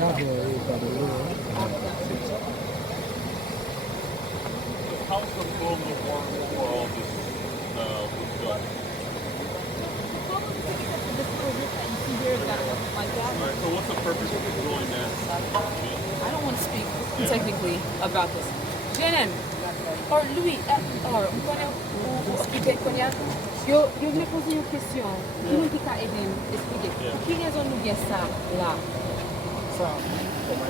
How's the flow of water for all this was done? Alright, so what's the purpose of doing that? I don't want to speak technically about this. Jenem, or Louis, or yo voulais poser une question. Qui nous dit qu'à aider expliquer? Qui raison nous dit ça là? Ça, comment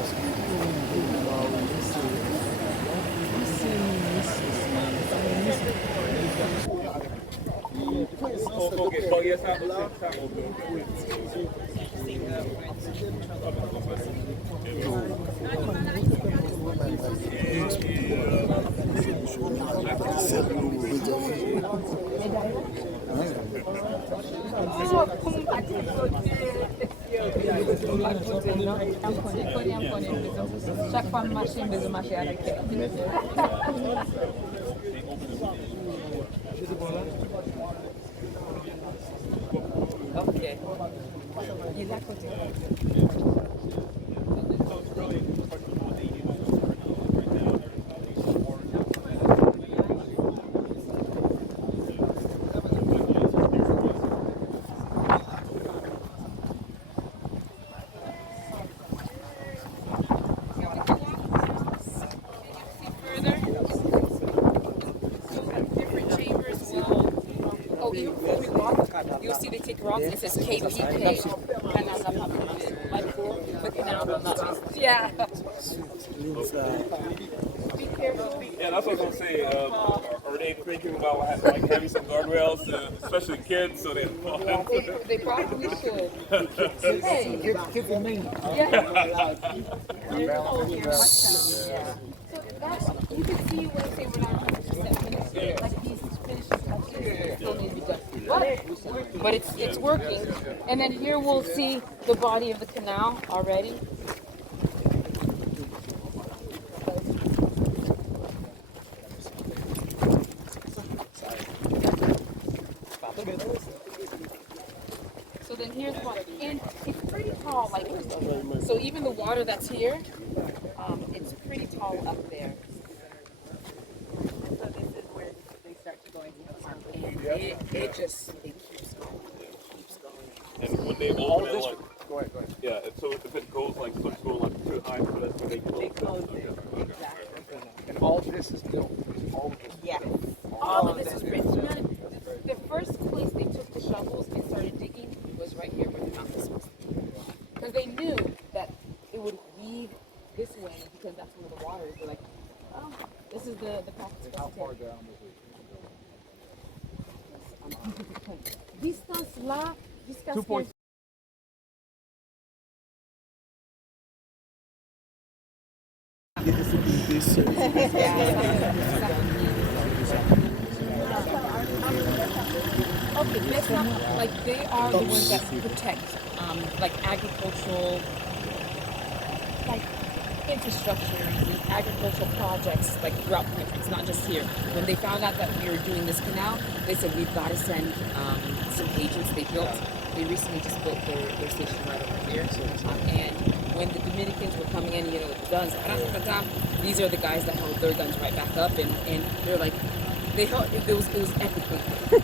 Chaque fois, je vais marcher avec elle. Ok. Il est à côté. You'll see they take her off. It says KPK. Yeah. Be careful. Yeah, that's what I was gonna say. Are they thinking about like having some guardrails, especially kids, so they fall into They probably should. Hey. Kids will mean. Yeah. So that's, you can see when they were not 100% finished. Like these finishes still need to be done. But it's working. And then here we'll see the body of the canal already. So then here's one, and it's pretty tall, like, so even the water that's here, it's pretty tall up there. So this is where they start to go into the farm, and it just, it keeps going, And when they open it, like, go ahead. Yeah, so if it goes like, so it's going like too high, so that's when they close it. Exactly. And all this is built. Yes. All of this is written. The first place they took the shovels and started digging was right here where the mountain was supposed to be. Because they knew that it would weave this way because that's where the water is. They're like, oh, this is the path it's supposed to take. Distance là, jusqu'à ce que... Okay, let's not, like, they are the ones that protect, like, agricultural, like, infrastructure and agricultural projects, like, throughout the country. It's not just here. When they found out that we were doing this canal, they said, we've got to send some agents they built. They recently just built their station right over here. And when the Dominicans were coming in, you know, with the guns, these are the guys that held their guns right back up, and they're like, they held, it was epic.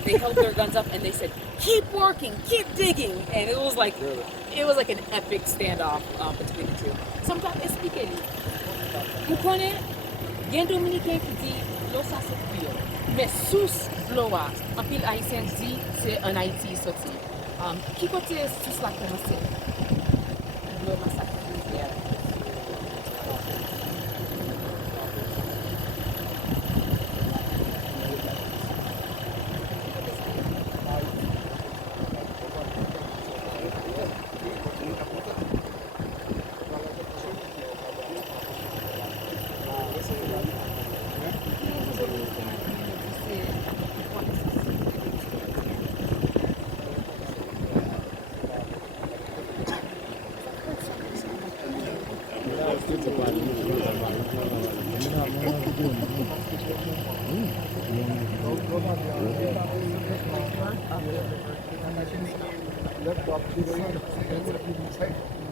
They held their guns up and they said, keep working, keep digging, and it was like an epic standoff between the two. Sometimes expliquez. Vous connaissez, il y a un Dominicain qui dit l'eau ça c'est pur, mais sous l'eau en pile haïtien dit c'est un Haïti sorti. Qui côté sous la commencé? L'eau massacre.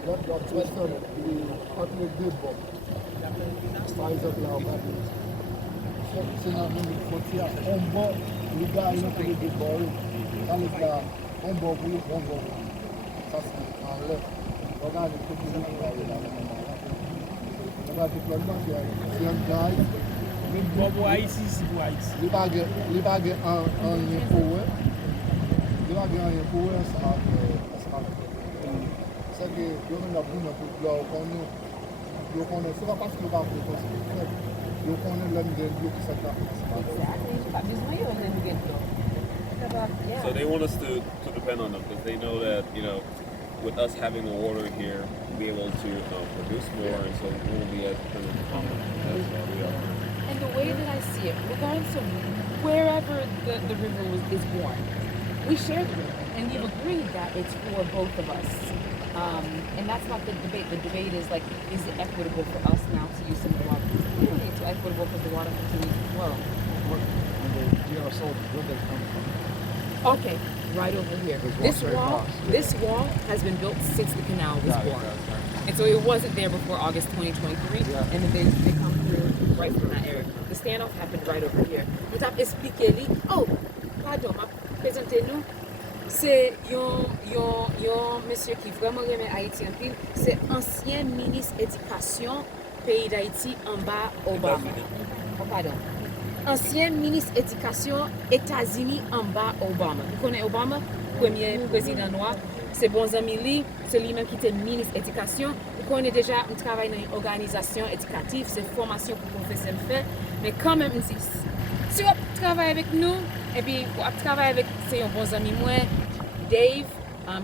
L'autre question, entre les deux bords. Par exemple, là, on va dire, c'est dans une frontière, on bord, les gars, ils ont fait les deux bords. Dans les gars, on bord pour eux, on bord. Ça, c'est en l'air. Regardez, tout le monde va aller là. Regardez, tout le monde va aller. C'est un gars. Bon, pour Haïti, c'est pour Haïti. Les bagues en impôt, les bagues en impôt, ça va c'est que nous avons beaucoup de gens qui connaissent, c'est pas parce que nous avons fait ça, nous connaissons l'homme de Dieu qui s'est So they want us to depend on them because they know that, you know, with us having the water here, we'll be able to produce more, and so we won't be as dependent on them as we are. And the way that I see it, regardless of wherever the river is born, we share the river, and we've agreed that it's for both of us. And that's not the debate. The debate is like, is it equitable for us now to use some of the water? Clearly, it's equitable because the water continues to flow. Okay, right over here. This wall has been built since the canal was born. And so it wasn't there before August 2023, and then they come through right from that area. The standoff happened right over here. Vous avez expliqué lui. Oh, pardon, ma présentez-nous. C'est un monsieur qui vraiment remet Haïti en pile. C'est ancien ministre éducation pays d'Haïti en bas Obama. Oh, pardon. Ancien ministre éducation États-Unis en bas Obama. Vous connaissez Obama, premier président noir. C'est bon ami lui, c'est lui-même qui était ministre éducation. Vous connaissez déjà, on travaille dans une organisation éducative, c'est formation pour professeurs faire. Mais quand même, si vous travaillez avec nous, et puis vous travaillez avec, c'est un bon ami moi, Dave,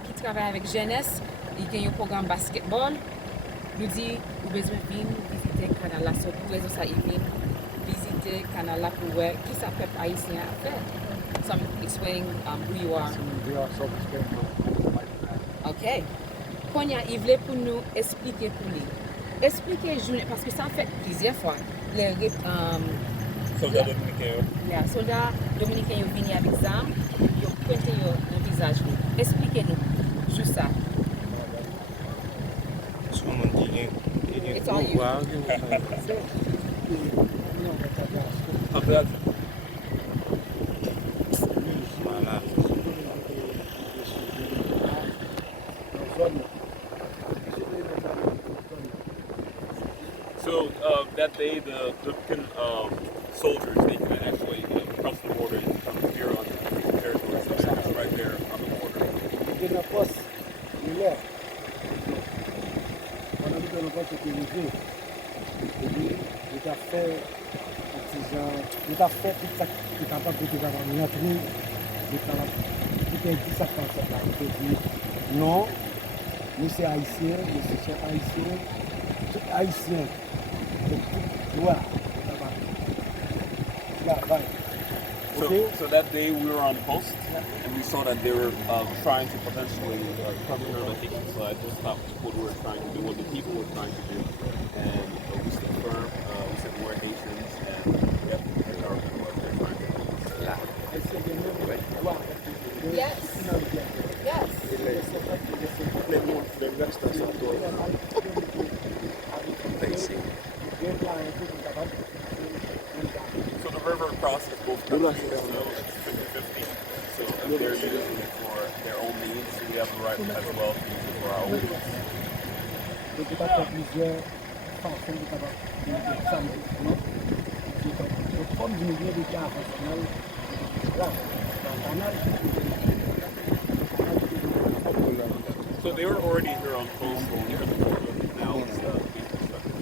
qui travaille avec jeunesse, il y a un programme basketball. Nous dit, vous avez besoin de visiter le canal là, sur pour raison ça, il vient visiter le canal là pour voir qui ça peuple haïtien a fait. So I'm explaining who you are. Ok. Konya, il voulait pour nous expliquer pour lui. Expliquer journée, parce que ça fait plusieurs fois. Soldats dominicains. Yeah, soldats dominicains sont venus avec ça, ils ont pointé le visage. Expliquez-nous, juste ça. It's all you. So that day, the Dominican soldiers, they can actually cross the border and come here on the territory. So they're just right there on the border. Il y a un poste, il est là. On a mis dans le poste sécurisé. Et puis, il a fait il a fait tout ça qui est capable de faire un entrer. Il a dit ça comme ça. Il a dit non, nous c'est haïtien, nous c'est haïtien, tout haïtien. So that day we were on post, and we saw that they were trying to potentially come here on the vacation side to stop what we were trying to do, what the people were trying to do. And we stood firm, we said we're Haitians, and we have to protect our people as they're trying to do. Yes. Yes. So the river crosses both countries, so it's 50-50. So if they're using it for their own needs, we have the right as well to use it for our own needs. So they were already here on coastal near the border. Now it's being constructed.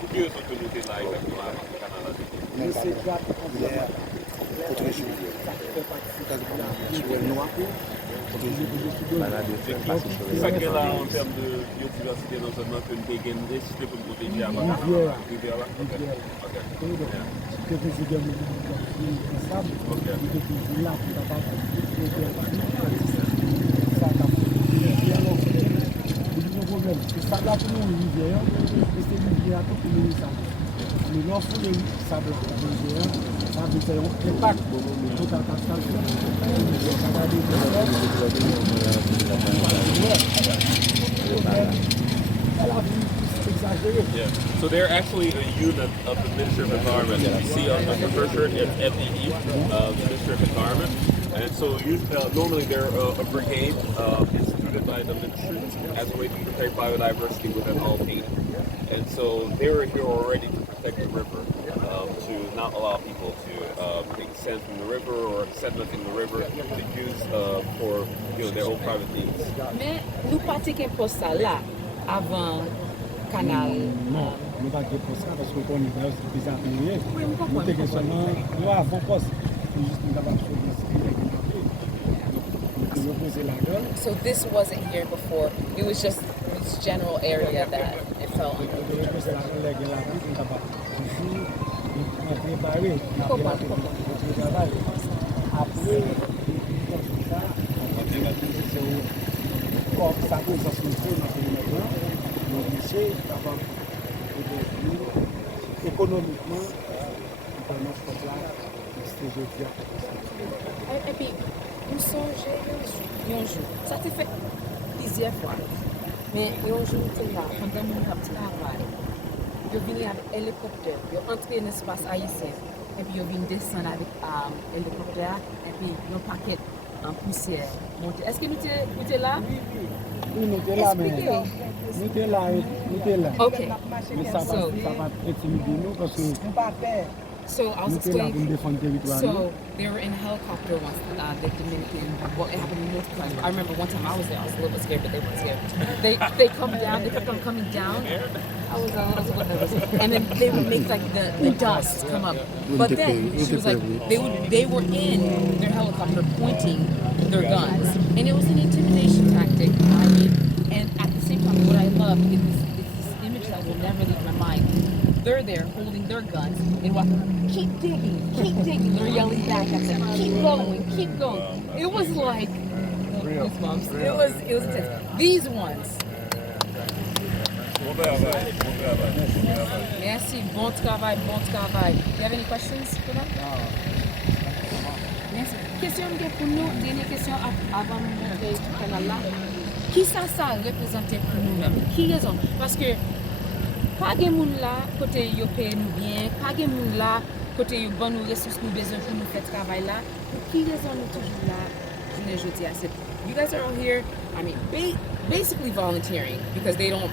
Because Dieu veut que nous délaille avec la canal. C'est ça qu'il y a là en termes de biodiversité dans un monde que nous avons décidé pour nous protéger avant la rivière là. C'est ça là pour nous, rivière, c'est une rivière tout le monde. Mais l'offre de sable, Ça veut dire un impact tout en catastrophe. Yeah. So they're actually a unit of the Ministry of Environment. You see on the first shirt, it's MDE, the Ministry of Environment. And so normally they're a brigade instituted by the ministry as a way to protect biodiversity within Alpine. And so they were here already to protect the river, to not allow people to take sand from the river or sediment in the river to use for their own private needs. Mais nous pas qu'un poste ça là avant canal. Non, nous pas de poste parce que on est des ateliers. Oui, on comprend. Nous avons seulement nous avons poste. Juste nous avons So this wasn't here before. It was just this general area that it fell under. Économiquement, Et puis, nous songeons un jour. Ça t'est fait plusieurs fois. Mais un jour, tu es là, pendant mon petit travail. Je viens avec l'hélicoptère, je entre dans l'espace haïtien. Et puis, je viens descendre avec l'hélicoptère. Et puis, je paquet en poussière. Est-ce que nous étions là? Oui, nous étions là, mais nous étions là. Ok. Mais ça va intimider nous parce que So I was explaining. So they were in a helicopter once, the Dominican. Well, it happened multiple times. I remember one time I was there. I was a little bit scared, but they weren't scared. They come down. They kept on coming down. I was a little bit nervous. And then they would make like the dust come up. But then she was like, they were in their helicopter pointing their guns, and it was an intimidation tactic. I mean, and at the same time, what I love is this image that will never leave my mind. They're there holding their guns and what? Keep digging. They're yelling back at them, keep going. It was like goosebumps. It was intense. These ones. Merci, bon travail. Do you have any questions for that? Merci. Question pour nous, dernière question avant de montrer le canal là. Qui ça représente pour nous-mêmes? Qui raison? Parce que pas de monde là côté yo paye nous bien, pas de monde là côté yo bon nous ressources nous besoin pour nous faire travail là. Pour qui raison nous toujours là? Je ne jeudi à cette. You guys are all here. I mean, basically volunteering because they don't.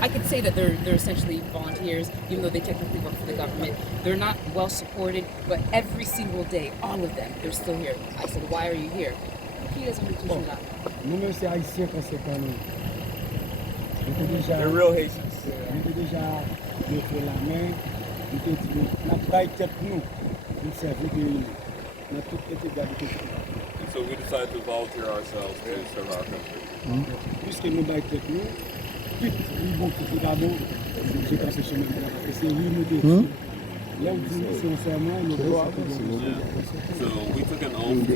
I could say that they're essentially volunteers, even though they technically work for the government. They're not well supported, but every single day, all of them, they're still here. I said, why are you here? Qui raison nous toujours là? Nous-mêmes, c'est haïtiens conséquents. They're real Haitians. Nous avons déjà fait la main, nous avons dit, nous avons pas été nous, nous servons de nous. Nous avons tout été gardés. So we decided to volunteer ourselves to serve our country. Puisque nous avons été nous, vite, nous avons quitté d'abord, c'est comme ce chemin là. Et c'est oui, nous décidons. Là où nous sommes sincèrement, nous devons. So we took an oath to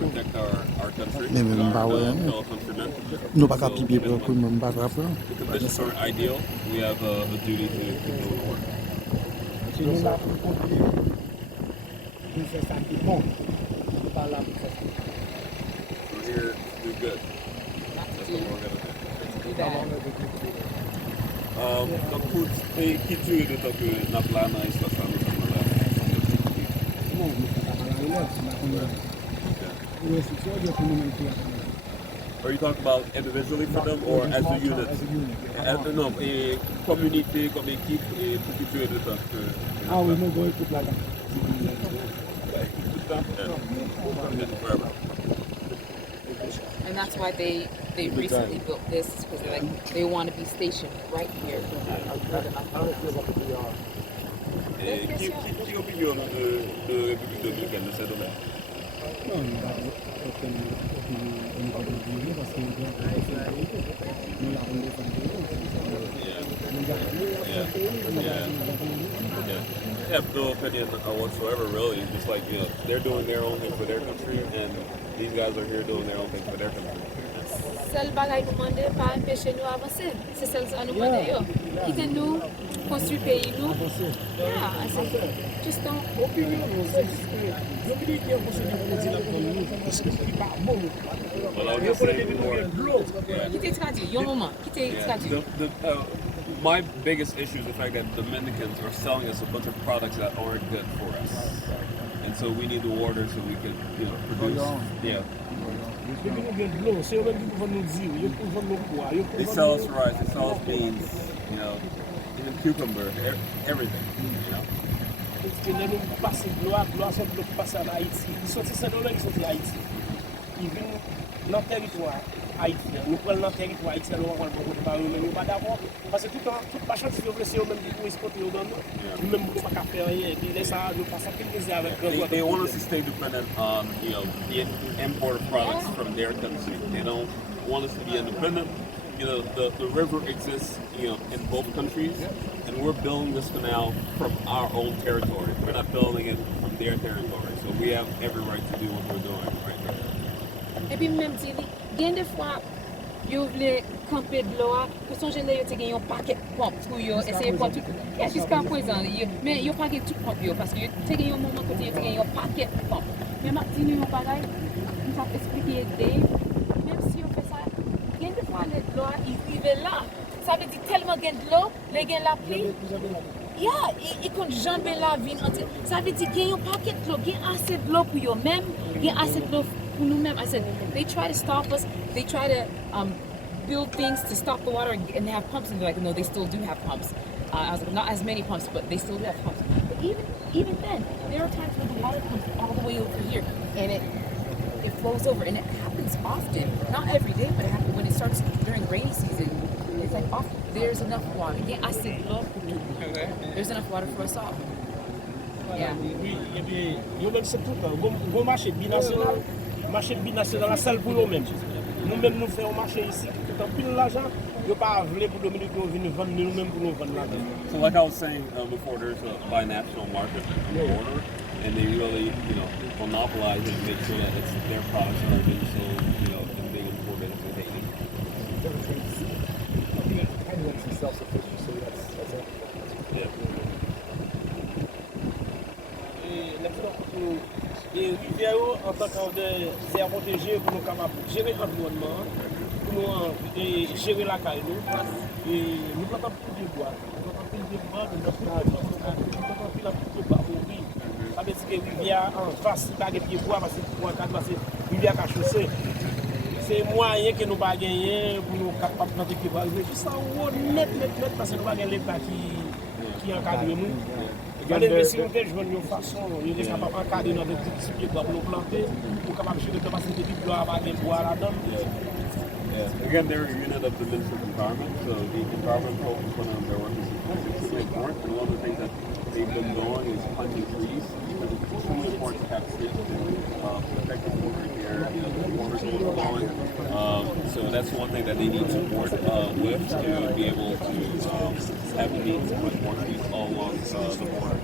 protect our country, our fellow countrymen. Nous pas capables pour même pas grave. The conditions aren't ideal. We have a duty to do the work. Si nous l'avons compris, nous faisons ça qui est bon. Nous pas là pour faire ça. We're here to do good. That's what we're going to do. Do that. Donc pour qui tu es de temps que n'a pas là ici ça nous sommes là. Non, nous pas là là, c'est là. Nous sommes sur nous même. Are you talking about individually for them or as a unit? Non, et communauté, comme équipe, et pour qui tu es de temps que. Ah oui, nous voyons toute la gamme. Forever. And that's why they recently built this because they want to be stationed right here. Et qui opinion de République dominicaine de ce domaine? Non, nous n'avons aucune opinion parce que nous l'avons défendu. I have no opinion whatsoever, really. Just like, they're doing their own thing for their country, and these guys are here doing their own thing for their country. seul bagage nous demander pas empêcher nous avancer. C'est ça que nous demandons. Quittez nous, construire pays nous. Yeah, I said, just don't. My biggest issue is the fact that Dominicans are selling us a bunch of products that aren't good for us, and so we need the water so we can, produce. Yeah. They sell us rice, they sell us beans, even cucumber, everything. Dans le territoire haïtien, nous prenons dans le territoire haïtien, nous avons pas d'accord. Parce que toute la chance, si vous voulez, même pour exporter au Ghana, nous-mêmes, nous ne pouvons pas faire rien. Et puis, ça, nous passons quelques années avec They want us to stay dependent on, the import of products from their country. They don't want us to be independent. The river exists, in both countries, and we're building this canal from our own territory. We're not building it from their territory. So we have every right to do what we're doing right here. Et puis même si il y a des fois vous voulez camper de l'eau, pour son général vous avez un paquet de pompes pour essayer de tout. Jusqu'à présent, mais il y a pas tout pompe parce que vous avez un moment côté vous avez un paquet de pompes. Mais maintenant nous pareil, nous avons expliqué même si on fait ça, il y a des fois l'eau il vivait là. Ça veut dire tellement gain de l'eau, les gain la pluie. Il compte jamais la vie entière. Ça veut dire qu'il y a un paquet de l'eau, il y a assez de l'eau pour eux-mêmes, il y a assez de l'eau. I said, they try to stop us. They try to build things to stop the water and they have pumps. And they're like, no, they still do have pumps. I was like, not as many pumps, but they still do have pumps. But even then, there are times when the water comes all the way over here and it flows over. And it happens often. Not every day, but it happens when it starts during rainy season. It's like often. There's enough water. I said, look, there's enough water for us all. Yeah. Oui, et puis, nous-mêmes, c'est tout le temps. Bon marché binational. Marché binational, la salle pour nous-mêmes. Nous-mêmes, nous faisons marché ici. Quand pile l'argent, nous pas voulu pour Dominique nous venir vendre, nous-mêmes pour nous vendre là-dedans. So like I was saying before, there's a binational market on the border, and they really, monopolize it and make sure that it's their products that are being sold, and being imported into Haiti. Kind of some self-sufficiency, so that's it. Yeah. Et rivière en tant que c'est protégé pour nous capables de gérer l'environnement, pour nous gérer la caille et nous plantons plus de bois. Nous plantons plus de bois de notre plantons plus de bois pour vivre. Ça veut dire que rivière en face, pas de pied bois parce que rivière a chaussé. C'est moyen que nous pas gagner pour nous capables de planter pied bois. Juste ça net parce que nous pas gagner l'État qui encadre nous. Regardez, si on fait jouer une façon, on est capable d'encadrer notre petit pied pour nous planter, pour capable de gérer parce que les petits bois avec des bois là-dedans. Yeah. Again, they're a unit of the Ministry of Environment, so the environment focus one of their work is extremely important. And one of the things that they've been doing is planting trees because it's extremely important to have trees to protect the water here, the water is flowing. So that's one thing that they need support with to be able to have the means to put more trees all along the border.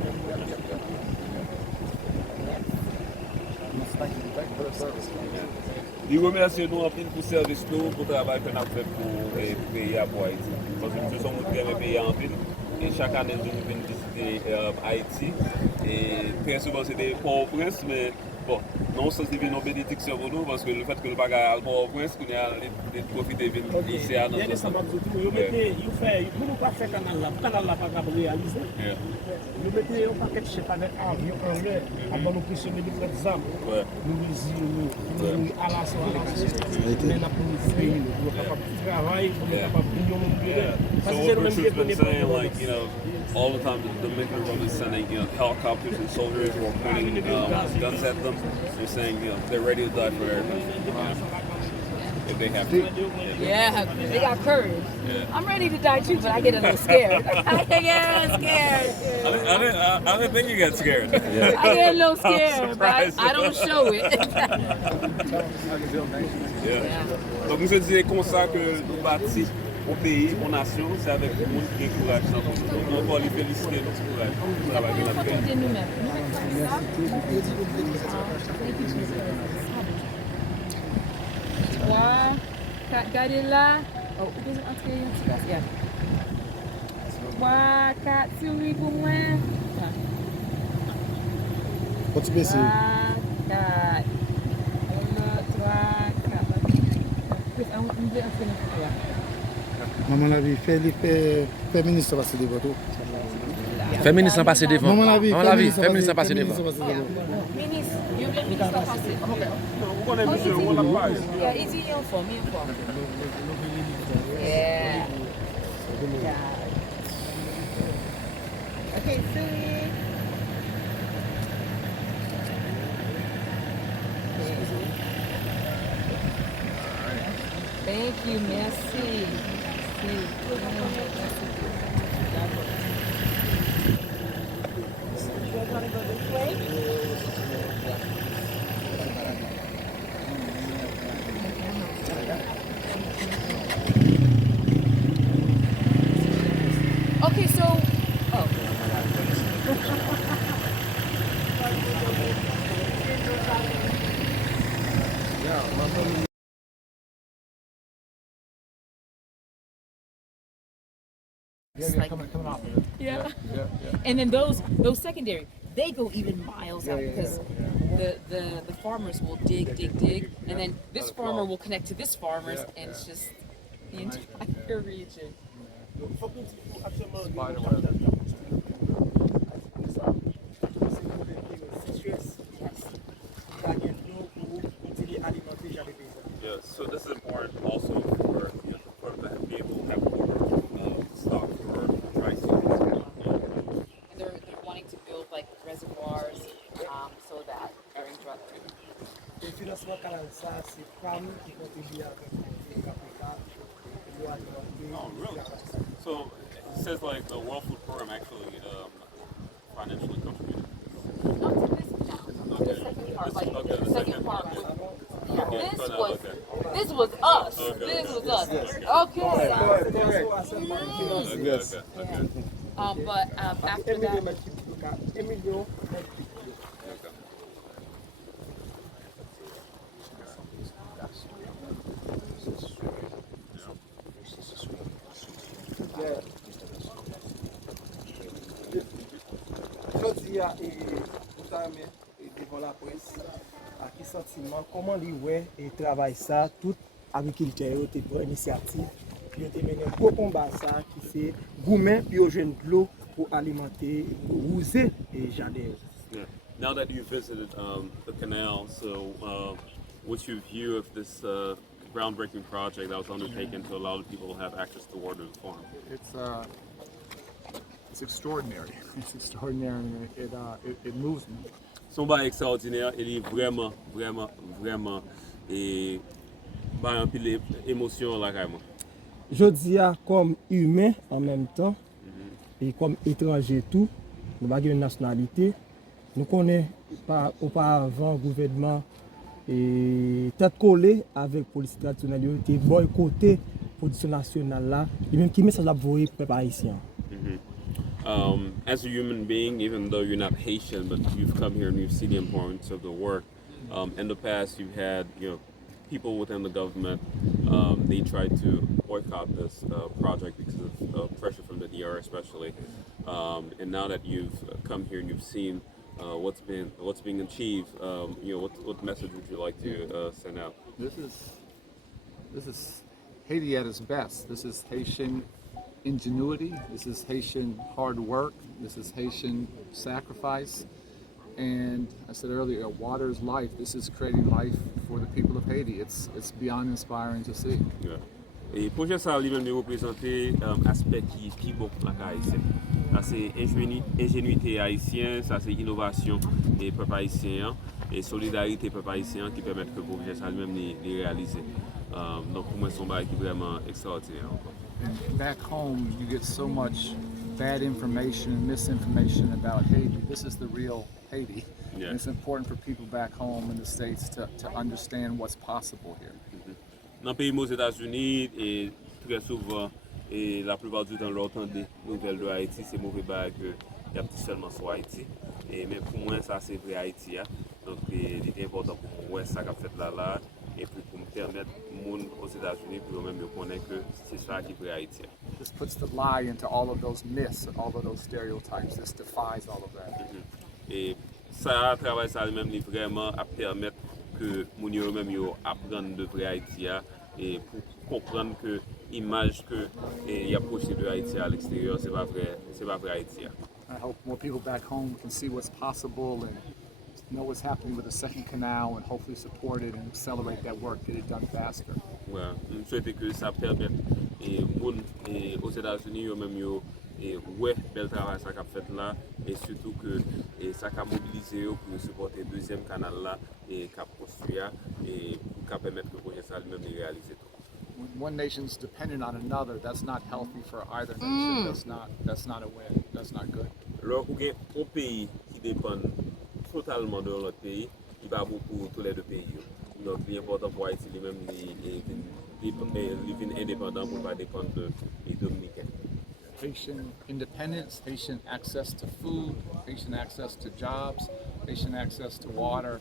Je remercie nous en pile pour service nous, pour le travail que nous avons fait pour le pays à Haïti. Parce que nous sommes tous les pays en ville et chaque année nous venons visiter Haïti. Et très souvent c'est des Port-au-Prince, mais bon, non, ça c'est une bénédiction pour nous parce que le fait que nous ne pouvons pas aller à Port-au-Prince, qu'on a profité de venir ici à notre pays. Nous ne pouvons pas faire canal là, pas réaliser. Nous mettons un paquet de chefs avec avion en l'air, avant nous pressionner de notre âme. Nous à la soirée, nous avons travail, nous sommes capables de So what Richard's been saying, like, all the time the Dominican government is sending, helicopters and soldiers who are pointing guns at them. They're saying, they're ready to die for their country. If they have to. Yeah, they got courage. Yeah. I'm ready to die too, but I get a little scared. I get scared. I didn't think you got scared. Yeah. I get a little scared, but I don't show it. Donc, nous disons comme ça que nous bâtissons au pays, aux nations, c'est avec le monde qui est courage. On va les féliciter de ce courage. On travaille de la paix. Regardez là. Oh, vous pouvez entrer un petit peu. Regarde. 3, 4 souris pour moi. Poti bese. 3, 4. 1, 2, 3, 4. On peut entrer dans le Maman la vie, fait ministre passer devant tout. Féministe sans passer devant. Maman la vie, féministe sans passer devant. Ministre, you let me stop passing. We're going to make sure we're not quiet. Yeah, easy uniform. Yeah. Okay, see. Thank you, merci. Okay, so yeah. And then those secondary, they go even miles out because the farmers will dig, and then this farmer will connect to this farmer's, and it's just the entire region. Yeah, so this is important also for for them to be able to have more stock for dry season. And they're wanting to build like reservoirs so that during drought. Le financement canal, ça, c'est PAM qui contribue avec le capital. Oh, really? So it says like the World Food Program actually financially contributed. Not to this now. The second part, like the second part. This was us. Okay. This was us. Okay. Okay. But after that, Jodi a devant la presse, à qui sentiment, comment lui ouais et travail ça, tout agriculteur te prend initiative, puis te mené gros combat ça qui c'est gourmet puis au jeune de l'eau pour alimenter, user et jardin. Yeah. Now that you visited the canal, so what's your view of this groundbreaking project that was undertaken to allow the people to have access to water to the farm? It's extraordinary. It's extraordinary. It moves me. Somba extraordinaire, il est vraiment et un pile émotion là carrément. Jodi a comme humain en même temps et comme étranger tout, nous avons une nationalité. Nous connaissons pas auparavant gouvernement et tête collée avec police traditionnelle, qui boycotté production nationale là, et même qui met ça la voyer peuple haïtien. As a human being, even though you're not Haitian, but you've come here and you've seen the importance of the work. In the past, you've had people within the government. They tried to boycott this project because of pressure from the DR, especially. And now that you've come here and you've seen what's being achieved, what message would you like to send out? This is Haiti at its best. This is Haitian ingenuity. This is Haitian hard work. This is Haitian sacrifice. And I said earlier, water is life. This is creating life for the people of Haiti. It's beyond inspiring to see. Yeah. Et projet ça lui-même de représenter aspect qui bon la haïtien. Ça c'est ingénuité haïtienne, ça c'est innovation et peuple haïtien et solidarité peuple haïtien qui permettent que le projet ça lui-même les réaliser. Donc pour moi c'est un bail qui est vraiment extraordinaire encore. And back home, you get so much bad information and misinformation about Haiti. This is the real Haiti. Yeah. And it's important for people back home in the States to understand what's possible here. Dans le pays aux États-Unis, et très souvent, et la plupart du temps, l'entend des nouvelles de Haïti, c'est mauvais bail que il y a seulement sur Haïti. Et mais pour moi, ça c'est vrai Haïti. Donc il est important pour moi ça qu'a fait là. et puis pour me permettre monde aux États-Unis pour même connaître que c'est ça qui est Haïti. This puts the lie into all of those myths, all of those stereotypes. This defies all of that. Et ça travail ça lui-même li vraiment à permettre que moun yo même yo apprendre de vrai Haïti et pour comprendre que image que y a projeté de Haïti à l'extérieur c'est pas vrai Haïti. I hope more people back home can see what's possible and know what's happening with the second canal and hopefully support it and accelerate that work, get it done faster. Ouais, je souhaite que ça permette et moun aux États-Unis yo même yo et ouais bel travail ça qu'a fait là et surtout que ça qu'a mobilisé pour supporter deuxième canal là et qu'a construit et pour qu'a permettre que le projet ça lui-même de réaliser tout. When one nation's dependent on another, that's not healthy for either nation. That's not a win. That's not good. Alors, un pays qui dépend totalement de l'autre pays, il va beaucoup tous les deux pays. Donc, l'important pour Haïti, lui-même, il est indépendant pour ne pas dépendre des Dominicains. Haitian independence, Haitian access to food, Haitian access to jobs, Haitian access to water.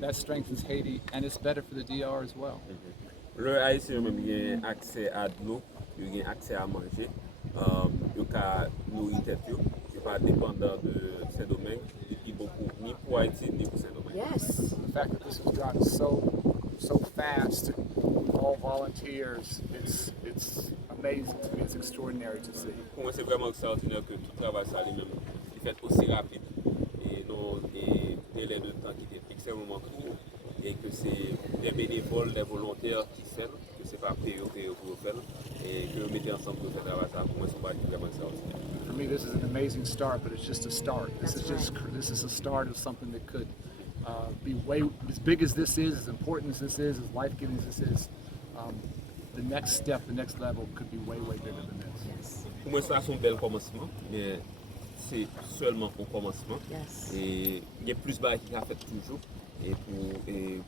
That strengthens Haiti, and it's better for the DR as well. Le Haïtien même a accès à de l'eau, il a accès à manger, il a nourrir tête, il pas dépendant de ces domaines, il beaucoup ni pour Haïti ni pour ces domaines. Yes. The fact that this was done so fast, all volunteers, it's amazing to me. It's extraordinary to see. Pour moi, c'est vraiment extraordinaire que tout travail ça lui-même est fait aussi rapide et non des délais de temps qui étaient extrêmement courts et que c'est des bénévoles, des volontaires qui s'aident, que c'est pas payé pour le faire et que mettez ensemble pour faire travail ça. Pour moi, c'est pas vraiment extraordinaire. For me, this is an amazing start, but it's just a start. This is a start of something that could be way as big as this is, as important as this is, as life-giving as this is. The next step, the next level could be way bigger than this. Pour moi, ça c'est un bel commencement, mais c'est seulement un commencement. Yes. Et il y a plus de qui a fait toujours et pour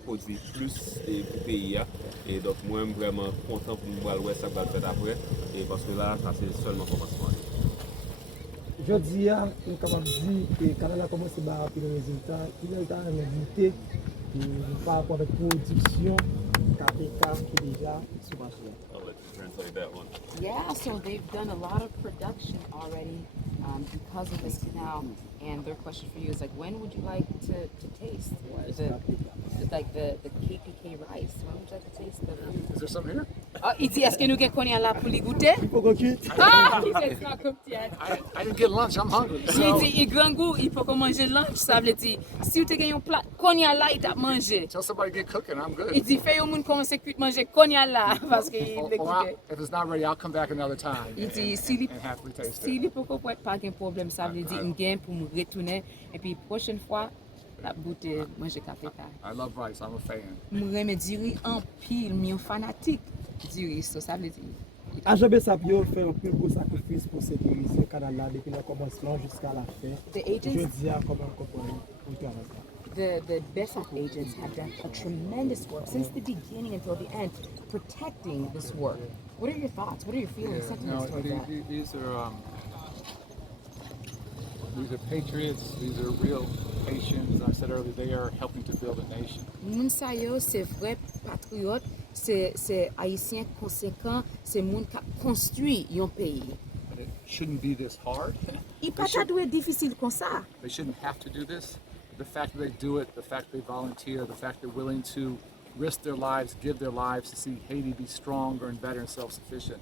produire plus et pour payer. Et donc moi, je suis vraiment content pour nous voir ça va faire après. Et parce que là, ça c'est seulement un commencement. Je dis, on est capable de dire que le canal a commencé à avoir des résultats. Il est en réalité par rapport à la production KPK qui est déjà sous marché. I'll let you translate that one. Yeah, so they've done a lot of production already because of this canal. And their question for you is like, when would you like to taste the KPK rice? When would you like to taste the? Is there some here? Il dit, est-ce que nous avons qu'on y a là pour les goûter? Il faut qu'on quitte. Ah, il fait ça comme tiens. I didn't get lunch. I'm hungry. Il So dit, il grand goût, il faut qu'on mange lunch. Ça veut dire, si tu as un plat, qu'on y a là, il t'a mangé. tell somebody to get cooking. I'm good. Il dit, fais au monde commencer à manger qu'on y a là, parce qu'il est goûté. If it's not ready, I'll come back another time Il dit, s'il and happily taste si it. il peut pas de problème, ça veut dire une gain pour me retourner et puis prochaine fois la bouteille manger café. I love rice. I'm a fan. Moi j'aime dire en pile, mais un fanatique dire ça veut dire. AJB Sapio fait un plus gros sacrifice pour sécuriser le canal là depuis le commencement jusqu'à la fin. The Je agents, dis comment on peut faire ça. the BESAP agents have done a tremendous work since the beginning until the end, protecting this work. What are your thoughts? What are your feelings, sentiments towards that? These are patriots. These are real Haitians. I said earlier, they are helping to build a nation. Moun sa yo, c'est vrai patriote, c'est haïtien conséquent, c'est moun qui construit un pays. But it shouldn't be this hard. Il pas ta doué difficile comme ça. They shouldn't have to do this. The fact that they do it, the fact they volunteer, the fact they're willing to risk their lives, give their lives to see Haiti be stronger and better and self-sufficient.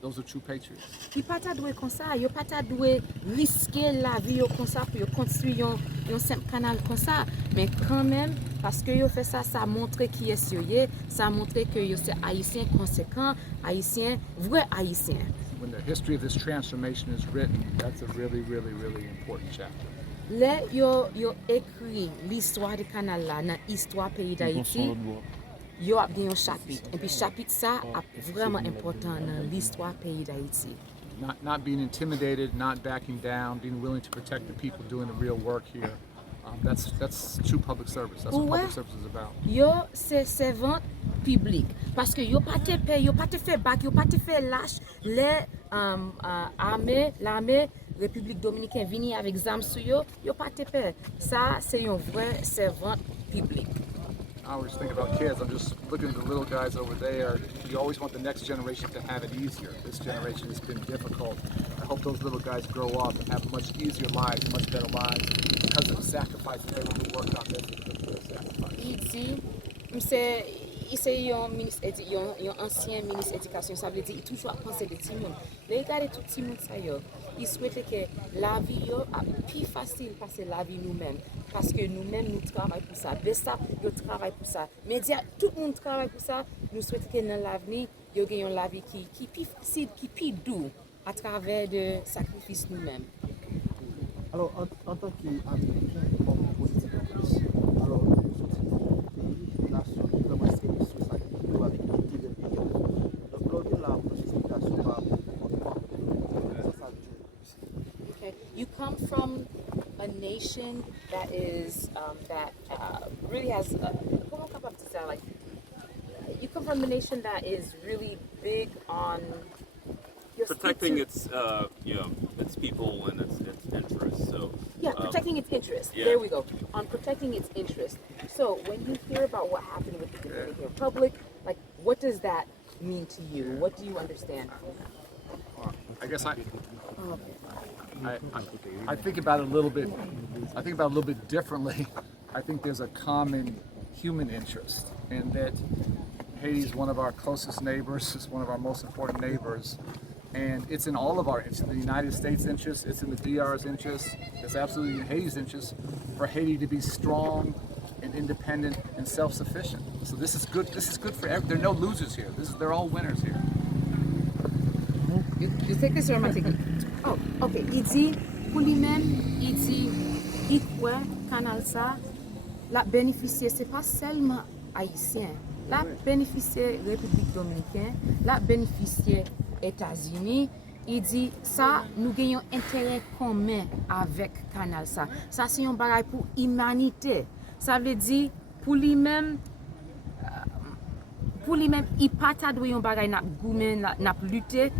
Those are true patriots. Il pas ta doué comme ça, il pas ta doué risquer la vie yo comme ça pour construire un simple canal comme ça, mais quand même parce que yo fait ça, ça montre qui est sérieux, ça montre que yo c'est haïtien conséquent, haïtien vrai haïtien. When the history of this transformation is written, that's a really important chapter. Là yo écrit l'histoire du canal là dans l'histoire pays d'Haïti. Yo a bien un chapitre. Et puis chapitre ça est vraiment important dans l'histoire pays d'Haïti. Not being intimidated, not backing down, being willing to protect the people doing the real work here. That's true public service. That's what public service is about. Yo c'est servant public parce que yo pas te paye, yo pas te fait bac, yo pas te fait lâche les l'armée République Dominicaine vini avec zam sur yo pas te paye. Ça c'est un vrai servant public. I always think about kids. I'm just looking at the little guys over there. You always want the next generation to have it easier. This generation has been difficult. I hope those little guys grow up and have much easier lives, much better lives, because of the sacrifices they really worked on this. Ici, c'est un ancien ministre d'éducation, ça veut dire toujours penser des petits monde. Regardez tout petit monde ça yo. Il souhaite que la vie yo a plus facile parce que la vie nous-mêmes parce que nous-mêmes nous travaillons pour ça. Besta yo travaille pour ça. Média tout le monde travaille pour ça. Nous souhaitons que dans l'avenir yo gagnons la vie qui plus facile, qui plus doux à travers de sacrifices nous-mêmes. Alors, en tant qu'Américain, comme positif en plus, alors, nous sommes pays, nation, qui vraiment sérieux sur ça, qui doit avec l'intérêt du pays. Donc, lors de la précipitation par ça Okay, you come from a nation that is really has comment capable de dire, like you come from a nation that is really big on Protecting its its people and its interests. So protecting its interests. Yeah. There we go. On protecting its interests. So when you hear about what happened with the Dominican Republic, like what does that mean to you? What do you understand from that? I guess Oh, okay. I think about it a little bit. I think about it a little bit differently. I think there's a common human interest, and that Haiti is one of our closest neighbors. It's one of our most important neighbors, and it's in all of our interests. In the United States' interest, it's in the DR's interest. It's absolutely in Haiti's interest for Haiti to be strong and independent and self-sufficient. So this is good. This is good for everyone. There are no losers here. They're all winners here. You take this or am I taking it? Oh, okay. Il dit, pour lui-même, il dit, il croit canal ça, la bénéficier, c'est pas seulement haïtien, la bénéficier République Dominicaine, la bénéficier États-Unis. Il dit, ça, nous gagnons intérêt commun avec canal ça. Ça, c'est un bagage pour l'humanité. Ça veut dire, pour lui-même, il pas ta doué un bagay n'a goumen n'a lutter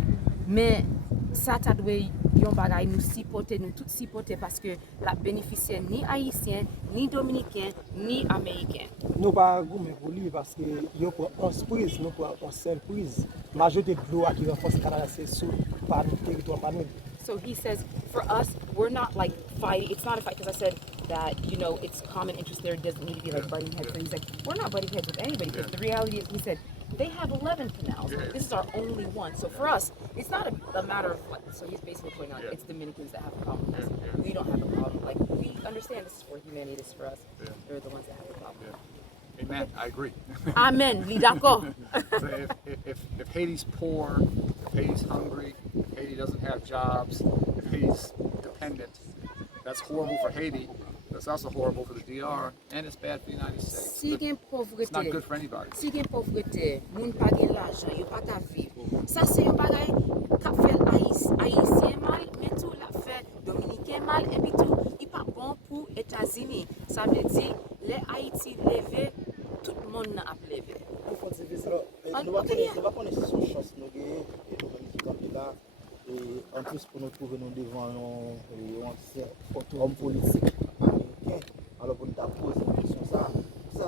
mais ça ta doué un bagay nous supporter nous tout supporter parce que la bénéficiaire ni haïtien ni dominicain ni américain. Nous pas goumen pour lui parce que yo pour 11 prises, nous pour 11 prises. Majorité de l'eau qui renforce Canada c'est sur par territoire par nous. So he says, for us, we're not like fighting. It's not a fight because I said that, you know, it's common interest there. It doesn't need to be like butting heads. So he's like, we're not butting heads with anybody because the reality is, he said, they have 11 canals. This is our only one. So for us, it's not a matter of like, so he's basically pointing out it's Dominicans that have a problem with us. We don't have a problem. Like, we understand this is for humanity, this is for us. They're the ones that have a problem. Amen. I agree. Amen. Li d'accord. So if Haiti's poor, if Haiti's hungry, if Haiti doesn't have jobs, if Haiti's dependent, that's horrible for Haiti. That's also horrible for the DR, and it's bad for the United States. Si gen It's not good for anybody. Si gen pauvreté, moun pa gen l'argent, yo pa ka vivre. Ça c'est un bagay qu'a fait haïtien mal, mais tout l'a fait dominicain mal et puis tout, il pas bon pour États-Unis. Ça veut dire les Haïti levé, tout le monde n'a pas levé. Nous va connaître son chance nous gagner et nous qui camper là et en plus pour nous trouver nous devant un homme politique américain alors pour nous poser une question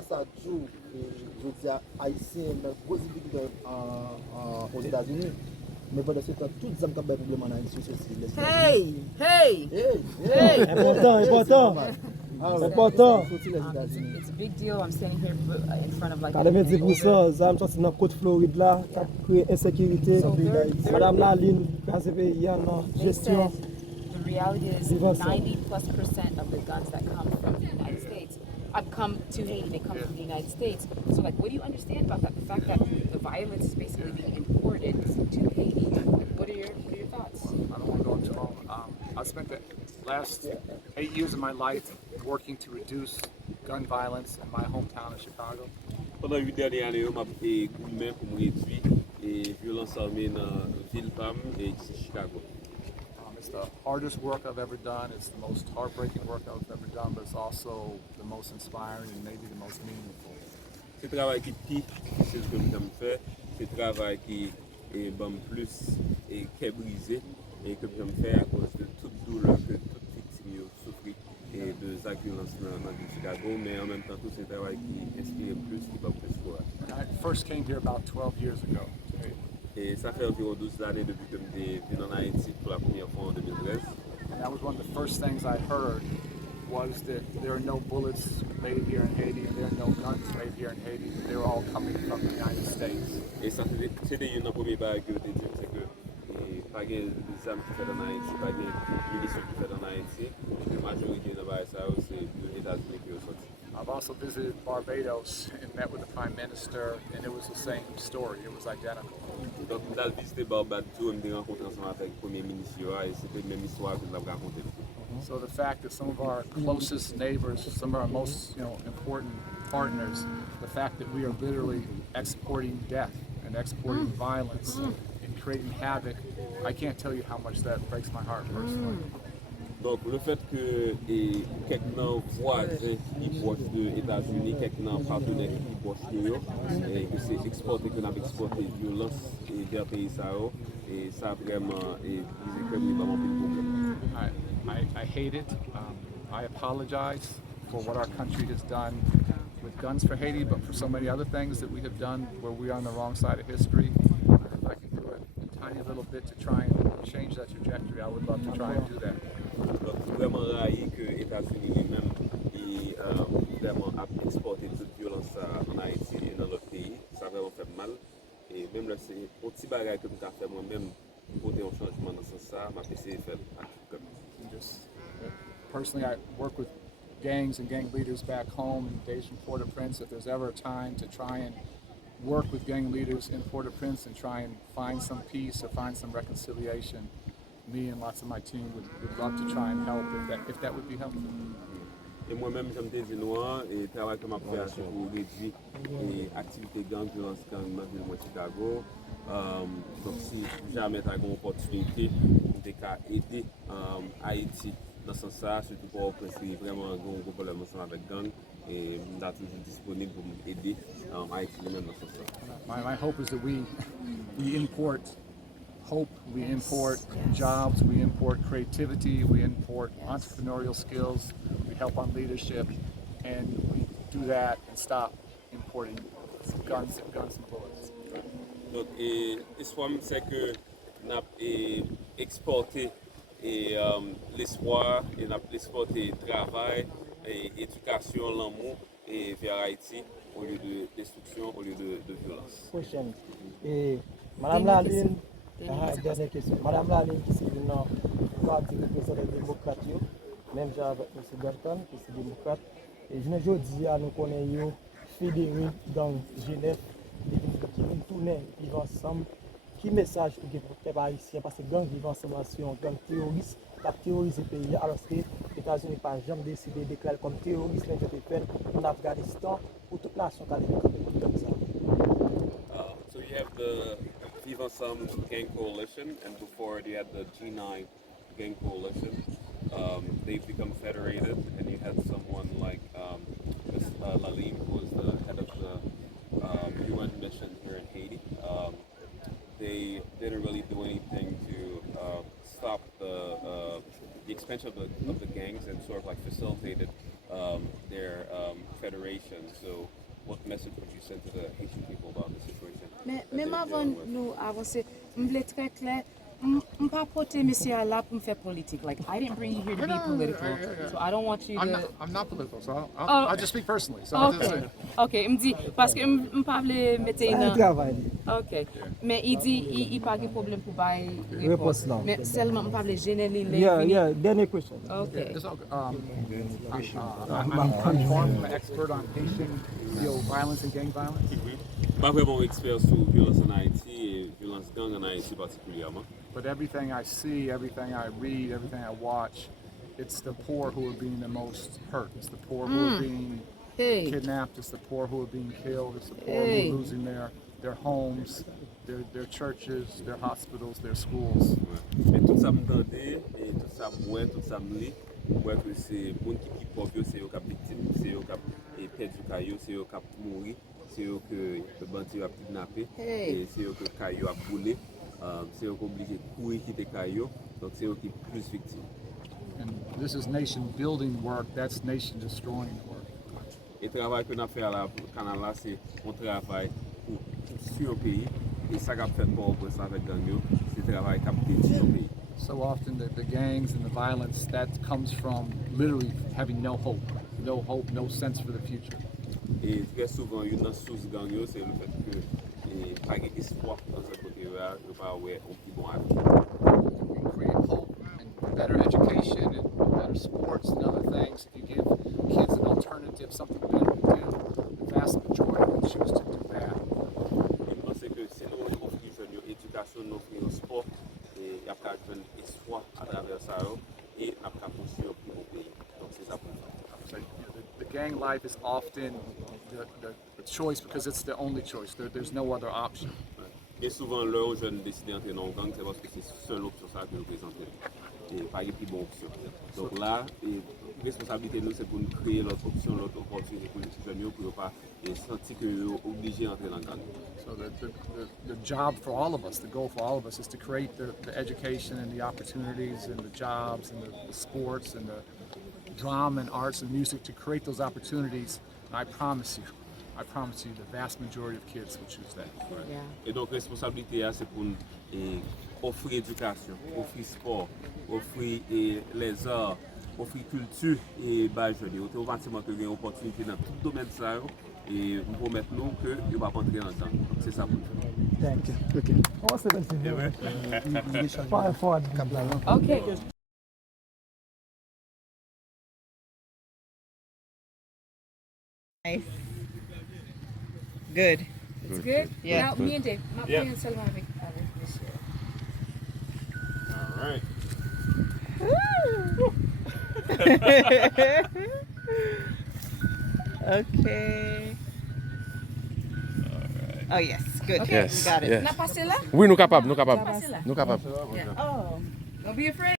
ça joue je dis haïtien dans grosse difficulté aux États-Unis mais pendant ce temps tout les hommes qui ont des problèmes en Haïti Hey! Important. It's a big deal. I'm standing here in front of like 90% zam sorti dans côte Floride là, qui crée insécurité. Madame Laline, KCP yana They gestion. said the reality is 90+% of the guns that come from the United States have come to Haiti. They come from the United States. So, like, what do you understand about that? The fact that the violence is basically being imported to Haiti. What are your thoughts? I don't want to go too long. I spent the last 8 years of my life working to reduce gun violence in my hometown of Chicago. Pendant 8 dernières années, je m'ai gourmand pour réduire et violence armée dans ville femme et Chicago. It's the hardest work I've ever done. It's the most heartbreaking work I've ever done, but it's also the most inspiring and maybe the most meaningful. C'est un travail qui est plus difficile que je fais. C'est un travail qui est plus et qui est brisé et que je fais à cause de toute douleur que toute victime qui ont souffert et de la violence dans Chicago, mais en même temps, tout ce travail qui inspire plus, qui va plus quoi. I first came here about 12 years ago. Et ça fait environ 12 années depuis que je suis venu en Haïti pour la première fois en 2013. And that was one of the first things I heard was that there are no bullets made here in Haiti, and there are no guns made here in Haiti. They're all coming from the United States. Et ça c'était une des premières barrières que je dit, c'est que pas de armes qui fait en Haïti, pas de munitions qui fait en Haïti. Et la majorité de barrières ça c'est les États-Unis qui ont sorti. I've also visited Barbados and met with the Prime Minister, and it was the same story. It was identical. Donc nous avons visité Barbados, on a rencontré ensemble avec le premier ministre et c'était la même histoire que nous avons racontée. So the fact that some of our closest neighbors, some of our most important partners, the fact that we are literally exporting death and exporting violence and creating havoc, I can't tell you how much that breaks my heart personally. Donc le fait que quelques voisins qui proches des États-Unis, quelques partenaires qui proches de eux, et que c'est exporté, que nous avons exporté violence vers le pays et ça vraiment et vraiment plus de problème. I hate it. I apologize for what our country has done with guns for Haiti, but for so many other things that we have done where we are on the wrong side of history. If I can do a tiny little bit to try and change that trajectory, I would love to try and do that. Donc vraiment raillé que les États-Unis lui-même vraiment a exporté toute violence en Haïti et dans notre pays. Ça a vraiment fait mal. Et même là, c'est un petit bagage que nous avons fait moi-même pour porter un changement dans ce sens, m'a essayé de faire. Just personally, I work with gangs and gang leaders back home in days from Port-au-Prince. If there's ever a time to try and work with gang leaders in Port-au-Prince and try and find some peace or find some reconciliation, me and lots of my team would love to try and help if that would be helpful. Et moi-même, j'aime te dire noir et travail que m'a fait pour réduire les activités gang, violence gang dans la ville de Chicago. Donc si jamais tu as une opportunité pour aider Haïti dans ce sens, surtout pour c'est vraiment un gros problème ensemble avec gang et nous sommes toujours disponibles pour aider Haïti même dans ce sens. My hope is that we import hope, we import jobs, we import creativity, we import entrepreneurial skills, we help on leadership, and we do that and stop importing guns and bullets. Donc, l'espoir, c'est que nous avons exporté l'espoir, et nous avons exporté le travail, l'éducation, l'amour vers Haïti au lieu de destruction, au lieu de violence. Question. Et Madame Laline, dernière question. Madame Laline, qui est une partie représentante démocrate, même avec M. Berton, qui est démocrate. Et je ne dis à nous connaissons fédérés dans Genève, qui vont tourner, vivent ensemble. Qui message pour les peuple haïtien parce que gang vivent ensemble sur un gang terroriste qui a terrorisé le pays alors que les États-Unis n'ont pas jamais décidé de déclarer comme terroriste en Afghanistan pour toute la nation comme ça. So you have the Vive Ensemble gang coalition, and before they had the G9 gang coalition. They've become federated, and you had someone like Ms. Lalim, who is the head of the UN mission here in Haiti. They didn't really do anything to stop the expansion of the gangs and sort of like facilitated their federation. So, what message would you send to the Haitian people about the situation? Même avant nous avancer, je voulais très clair. I'm not putting Monsieur là pour faire politique. Like I didn't bring you here to be political, so I don't want you to. I'm not political, so I'll just speak personally. So Okay, me dit parce que me parle mettre une. Okay, mais il dit il pas de problème pour bailler réponse. Mais seulement me parle générer les. Yeah. Dernière question. Okay. it's all good. I'm an expert on Haitian violence and gang violence. Pas vraiment expert sur violence en Haïti et violence gang en Haïti particulièrement. But everything I see, everything I read, everything I watch, it's the poor who are being the most hurt. It's the poor who are being kidnapped. It's the poor who are being killed. It's the poor who are losing their homes, their churches, their hospitals, their schools. Et tout ça m'entendait, et tout ça moi, tout ça me lit. Ouais, que c'est bon qui pauvre, c'est eux qui sont victimes, c'est eux qui perdent du caillou, c'est eux qui mourir, c'est eux que le bandit a kidnappé, et c'est eux que le caillou a brûlé. C'est eux qui sont obligés de courir quitter caillou, donc c'est eux qui sont plus victimes. And this is nation building work, that's nation destroying work. Et le travail que nous avons fait à la canal là, c'est un travail pour sur le pays. Et ça qu'a fait pour avec gang yo, c'est un travail qui a détruit le pays. So often the gangs and the violence, that comes from literally having no hope, no sense for the future. Et très souvent, une des sources gang yo, c'est le fait que pas d'espoir dans ce côté-là, de pas ouais, on qui bon avis. Create hope and better education and better sports and other things. If you give kids an alternative, something better to do, the vast majority will choose to do that. Je pense que si nous offrons une éducation, nous offrons un sport, et il y a pas un espoir à travers ça, et nous avons construit un bon pays. Donc c'est ça pour nous. So, the gang life is often the choice because it's the only choice. There's no other option. Et souvent, leurs jeunes décident d'entrer dans le gang, c'est parce que c'est la seule option ça que nous présentons. Et pas une plus bonne option. Donc là, la responsabilité nous, c'est pour nous créer l'autre option, l'autre opportunité pour les jeunes pour ne pas sentir qu'ils sont obligés d'entrer dans le gang. So the job for all of us, the goal for all of us is to create the education and the opportunities and the jobs and the sports and the drama and arts and music, to create those opportunities. And I promise you, the vast majority of kids will choose that. Yeah. Et donc, la responsabilité, c'est pour nous offrir éducation, offrir sport, offrir les arts, offrir culture et bah, je dis, au bâtiment que il y a une opportunité dans tout domaine ça et nous promettons nous que il va pas entrer dans le temps. C'est ça pour nous. Thank you. Okay. On va se laisser. Pas fort. Okay. Nice. Good. It's good? Yeah. Now, me and Dave, not Yeah. me and Selma avec this year. All right. Okay. Oh yes, good. Yes, You got it. yes. N'a passé là? Oui, nous capables, nous capables. N'a passé là? Nous capables. Oh. Don't be afraid.